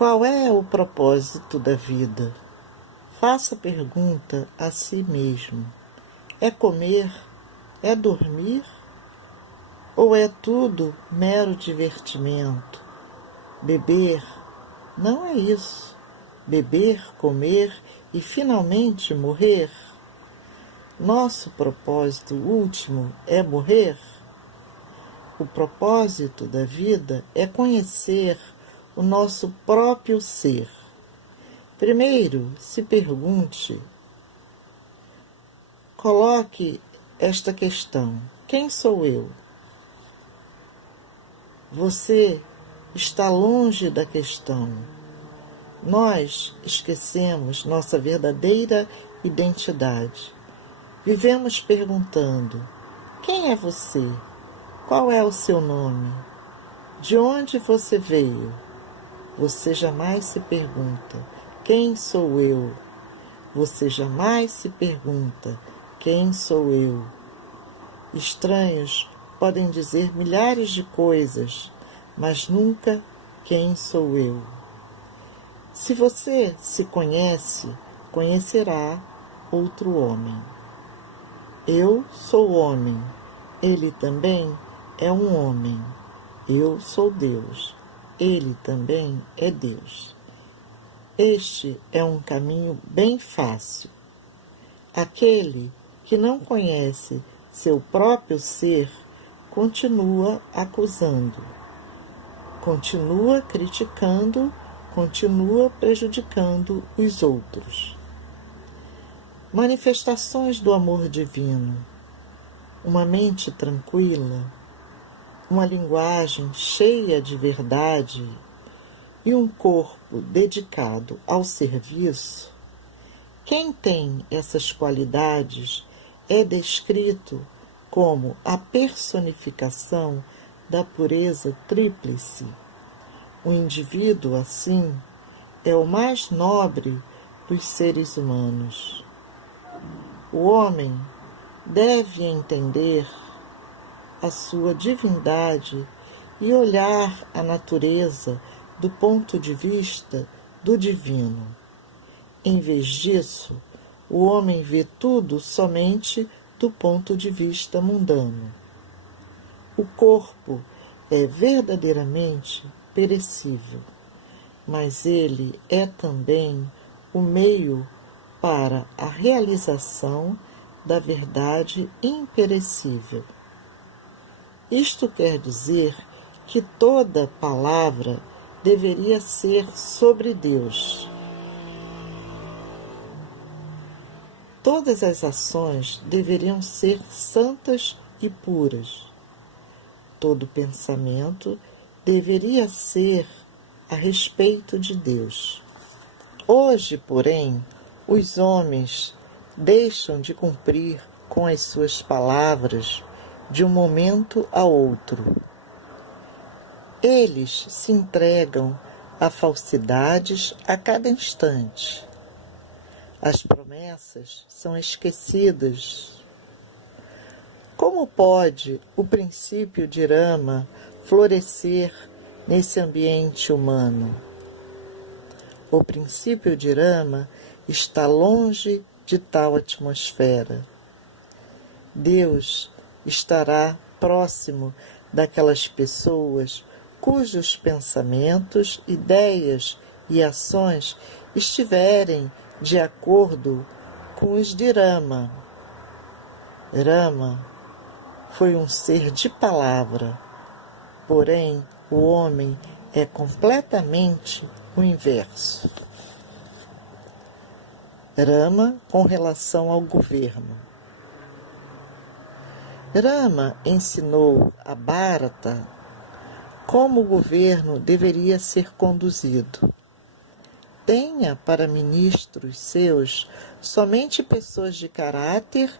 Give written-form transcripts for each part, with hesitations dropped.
Qual é o propósito da vida? Faça a pergunta a si mesmo. É comer? É dormir? Ou é tudo mero divertimento? Beber? Não é isso. Beber, comer e finalmente morrer? Nosso propósito último é morrer? O propósito da vida é conhecer o nosso próprio ser. Primeiro, se pergunte, coloque esta questão: quem sou eu? Você está longe da questão. Nós esquecemos nossa verdadeira identidade. Vivemos perguntando: quem é você? Qual é o seu nome? De onde você veio? Você jamais se pergunta: quem sou eu? Você jamais se pergunta: quem sou eu? Estranhos podem dizer milhares de coisas, mas nunca quem sou eu. Se você se conhece, conhecerá outro homem. Eu sou homem, ele também é um homem. Eu sou Deus, ele também é Deus. Este é um caminho bem fácil. Aquele que não conhece seu próprio ser continua acusando, continua criticando, continua prejudicando os outros. Manifestações do amor divino, uma mente tranquila, uma linguagem cheia de verdade e um corpo dedicado ao serviço. Quem tem essas qualidades é descrito como a personificação da pureza tríplice. O indivíduo, assim, é o mais nobre dos seres humanos. O homem deve entender a sua divindade e olhar a natureza do ponto de vista do divino. Em vez disso, o homem vê tudo somente do ponto de vista mundano. O corpo é verdadeiramente perecível, mas ele é também o meio para a realização da verdade imperecível. Isto quer dizer que toda palavra deveria ser sobre Deus. Todas as ações deveriam ser santas e puras. Todo pensamento deveria ser a respeito de Deus. Hoje, porém, os homens deixam de cumprir com as suas palavras de um momento a outro. Eles se entregam a falsidades a cada instante. As promessas são esquecidas. Como pode o princípio de Rama florescer nesse ambiente humano? O princípio de Rama está longe de tal atmosfera. Deus estará próximo daquelas pessoas cujos pensamentos, ideias e ações estiverem de acordo com os de Rama. Rama foi um ser de palavra, porém o homem é completamente o inverso. Rama com relação ao governo. Rama ensinou a Bharata como o governo deveria ser conduzido. Tenha para ministros seus somente pessoas de caráter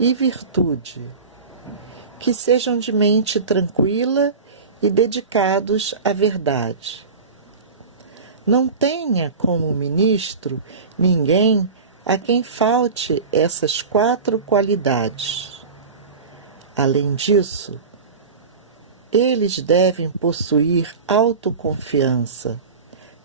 e virtude, que sejam de mente tranquila e dedicados à verdade. Não tenha como ministro ninguém a quem falte essas 4 qualidades. Além disso, eles devem possuir autoconfiança,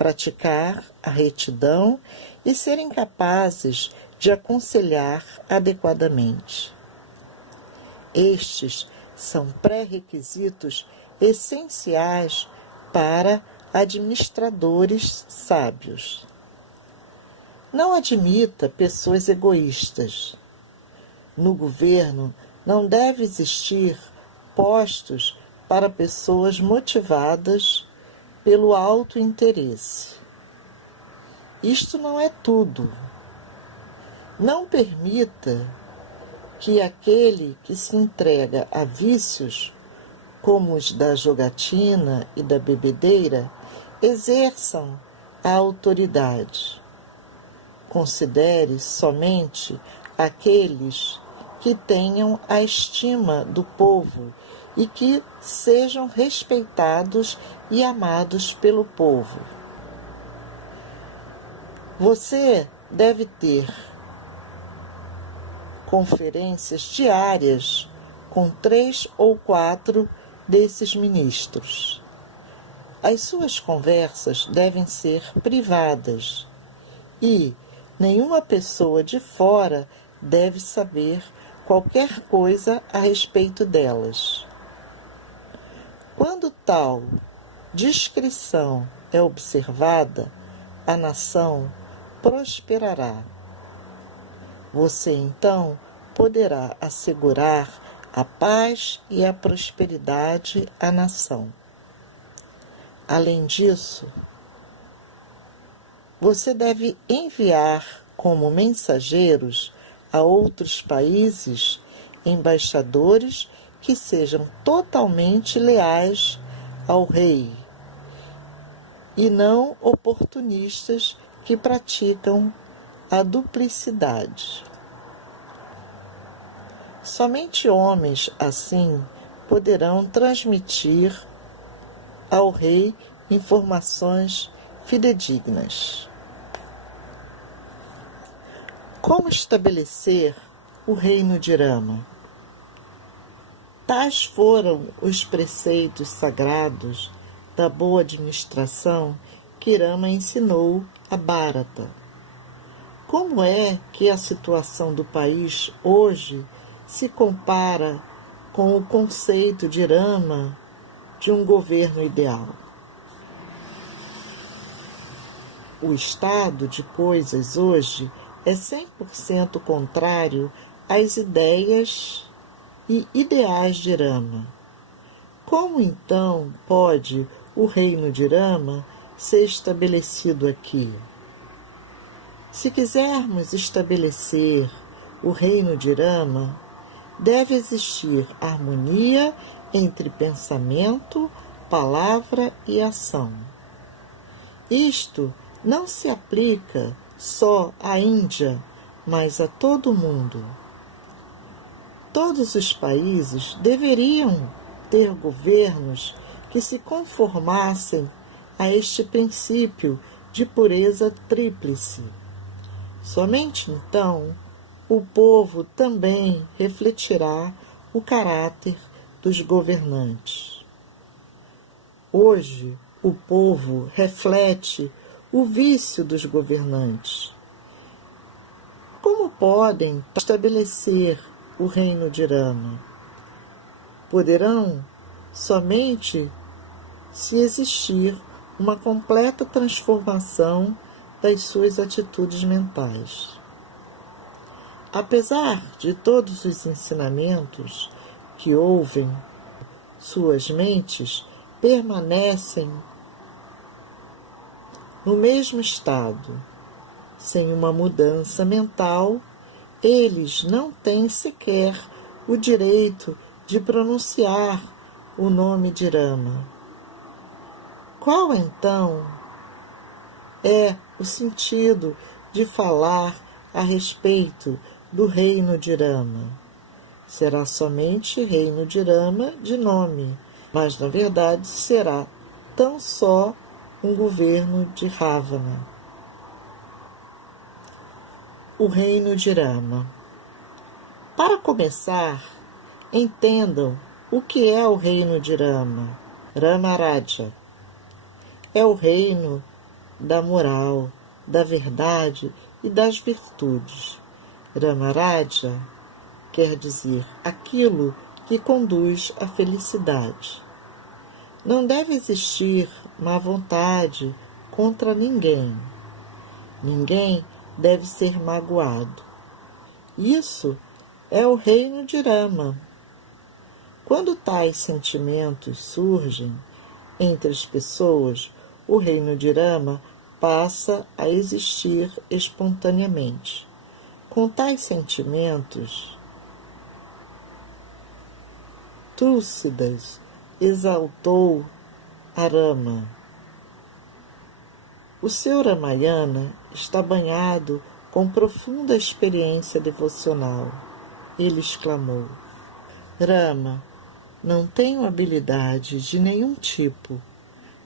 praticar a retidão e serem capazes de aconselhar adequadamente. Estes são pré-requisitos essenciais para administradores sábios. Não admita pessoas egoístas. No governo não deve existir postos para pessoas motivadas pelo alto interesse. Isto não é tudo. Não permita que aquele que se entrega a vícios, como os da jogatina e da bebedeira, exerçam a autoridade. Considere somente aqueles que tenham a estima do povo e que sejam respeitados e amados pelo povo. Você deve ter conferências diárias com 3 ou 4 desses ministros. As suas conversas devem ser privadas e nenhuma pessoa de fora deve saber qualquer coisa a respeito delas. Quando tal discrição é observada, a nação prosperará. Você então poderá assegurar a paz e a prosperidade à nação. Além disso, você deve enviar como mensageiros a outros países embaixadores que sejam totalmente leais ao rei e não oportunistas que praticam a duplicidade. Somente homens assim poderão transmitir ao rei informações fidedignas. Como estabelecer o reino de Rama? Tais foram os preceitos sagrados da boa administração que Rama ensinou a Bharata. Como é que a situação do país hoje se compara com o conceito de Rama de um governo ideal? O estado de coisas hoje é 100% contrário às ideias e ideais de Rama. Como então pode o reino de Rama ser estabelecido aqui? Se quisermos estabelecer o reino de Rama, deve existir harmonia entre pensamento, palavra e ação. Isto não se aplica só à Índia, mas a todo o mundo. Todos os países deveriam ter governos que se conformassem a este princípio de pureza tríplice. Somente então o povo também refletirá o caráter dos governantes. Hoje, o povo reflete o vício dos governantes. Como podem estabelecer o reino de Rama? Poderão somente se existir uma completa transformação das suas atitudes mentais. Apesar de todos os ensinamentos que ouvem, suas mentes permanecem no mesmo estado. Sem uma mudança mental, eles não têm sequer o direito de pronunciar o nome de Rama. Qual então é o sentido de falar a respeito do reino de Rama? Será somente reino de Rama de nome, mas na verdade será tão só um governo de Ravana. O reino de Rama. Para começar, entendam o que é o reino de Rama. Rama Raja é o reino da moral, da verdade e das virtudes. Ramaraja quer dizer aquilo que conduz à felicidade. Não deve existir má vontade contra ninguém. Ninguém deve ser magoado. Isso é o reino de Rama. Quando tais sentimentos surgem entre as pessoas, o reino de Rama passa a existir espontaneamente. Com tais sentimentos, Túlsidas exaltou a Rama. O seu Ramayana está banhado com profunda experiência devocional. Ele exclamou: Rama, não tenho habilidade de nenhum tipo.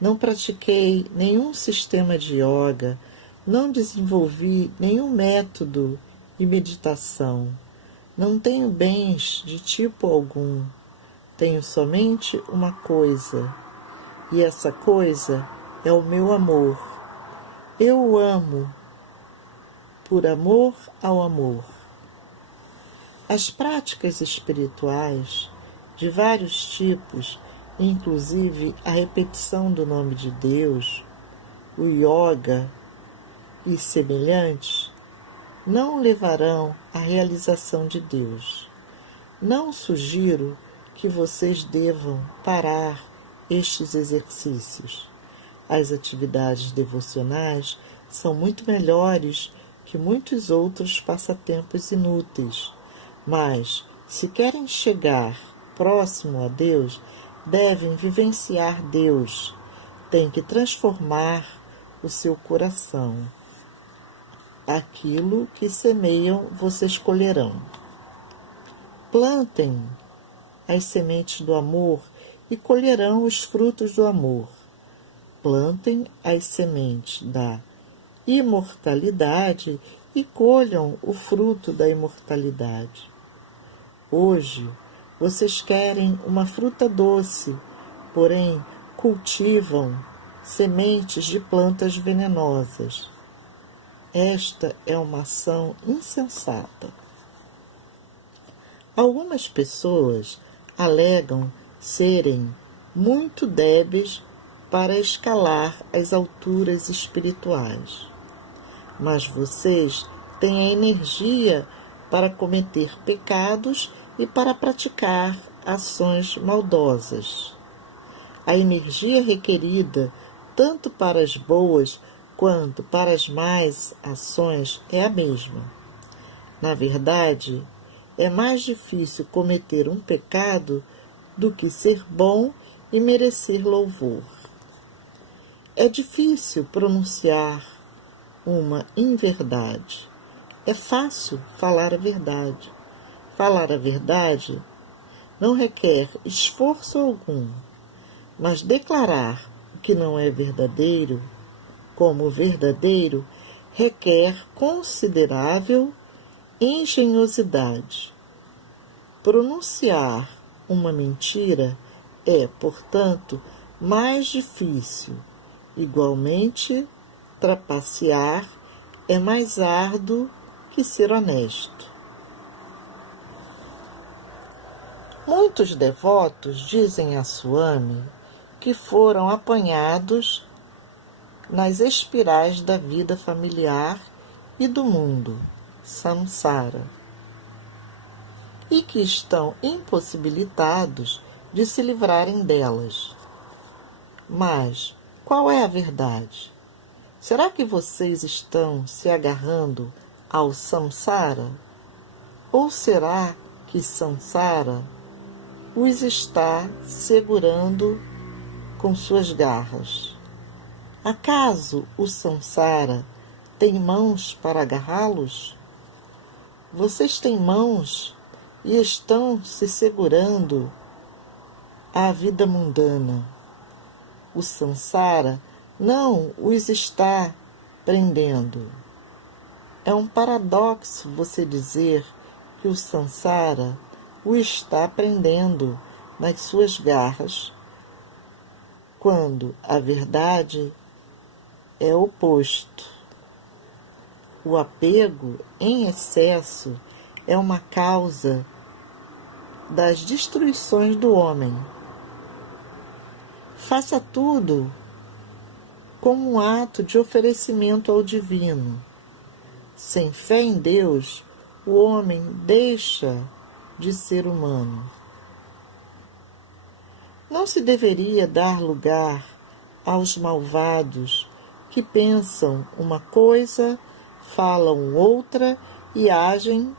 Não pratiquei nenhum sistema de yoga. Não desenvolvi nenhum método de meditação. Não tenho bens de tipo algum. Tenho somente uma coisa, e essa coisa é o meu amor. Eu o amo, por amor ao amor. As práticas espirituais, de vários tipos, inclusive a repetição do nome de Deus, o yoga e semelhantes, não levarão à realização de Deus. Não sugiro que vocês devam parar estes exercícios. As atividades devocionais são muito melhores que muitos outros passatempos inúteis, mas, se querem chegar próximo a Deus, devem vivenciar Deus. Têm que transformar o seu coração. Aquilo que semeiam, vocês colherão. Plantem as sementes do amor e colherão os frutos do amor. Plantem as sementes da imortalidade e colham o fruto da imortalidade. Hoje, vocês querem uma fruta doce, porém cultivam sementes de plantas venenosas. Esta é uma ação insensata. Algumas pessoas alegam serem muito débeis para escalar as alturas espirituais. Mas vocês têm a energia para cometer pecados e para praticar ações maldosas. A energia requerida, tanto para as boas quanto para as más ações, é a mesma. Na verdade, é mais difícil cometer um pecado do que ser bom e merecer louvor. É difícil pronunciar uma inverdade. É fácil falar a verdade. Falar a verdade não requer esforço algum, mas declarar o que não é verdadeiro como verdadeiro requer considerável engenhosidade. Pronunciar uma mentira é, portanto, mais difícil. Igualmente, trapacear é mais árduo que ser honesto. Muitos devotos dizem a Swami que foram apanhados nas espirais da vida familiar e do mundo, samsara, e que estão impossibilitados de se livrarem delas. Mas qual é a verdade? Será que vocês estão se agarrando ao samsara? Ou será que samsara os está segurando com suas garras? Acaso o samsara tem mãos para agarrá-los? Vocês têm mãos e estão se segurando à vida mundana. O samsara não os está prendendo. É um paradoxo você dizer que o samsara o está prendendo nas suas garras, quando a verdade é o oposto. O apego em excesso é uma causa das destruições do homem. Faça tudo como um ato de oferecimento ao divino. Sem fé em Deus, o homem deixa de ser humano. Não se deveria dar lugar aos malvados que pensam uma coisa, falam outra e agem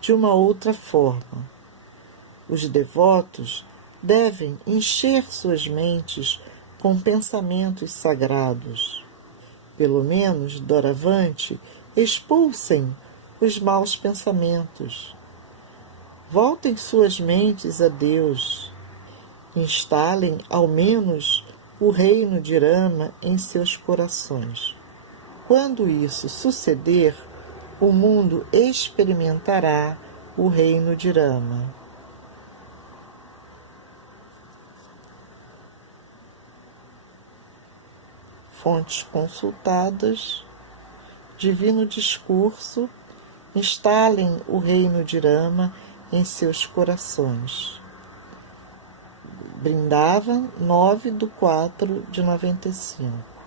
de uma outra forma. Os devotos devem encher suas mentes com pensamentos sagrados. Pelo menos, doravante, expulsem os maus pensamentos. Voltem suas mentes a Deus. Instalem, ao menos, o reino de Rama em seus corações. Quando isso suceder, o mundo experimentará o reino de Rama. Fontes consultadas: Divino Discurso, instalem o reino de Rama em seus corações. Vrindavan, 9/4/95.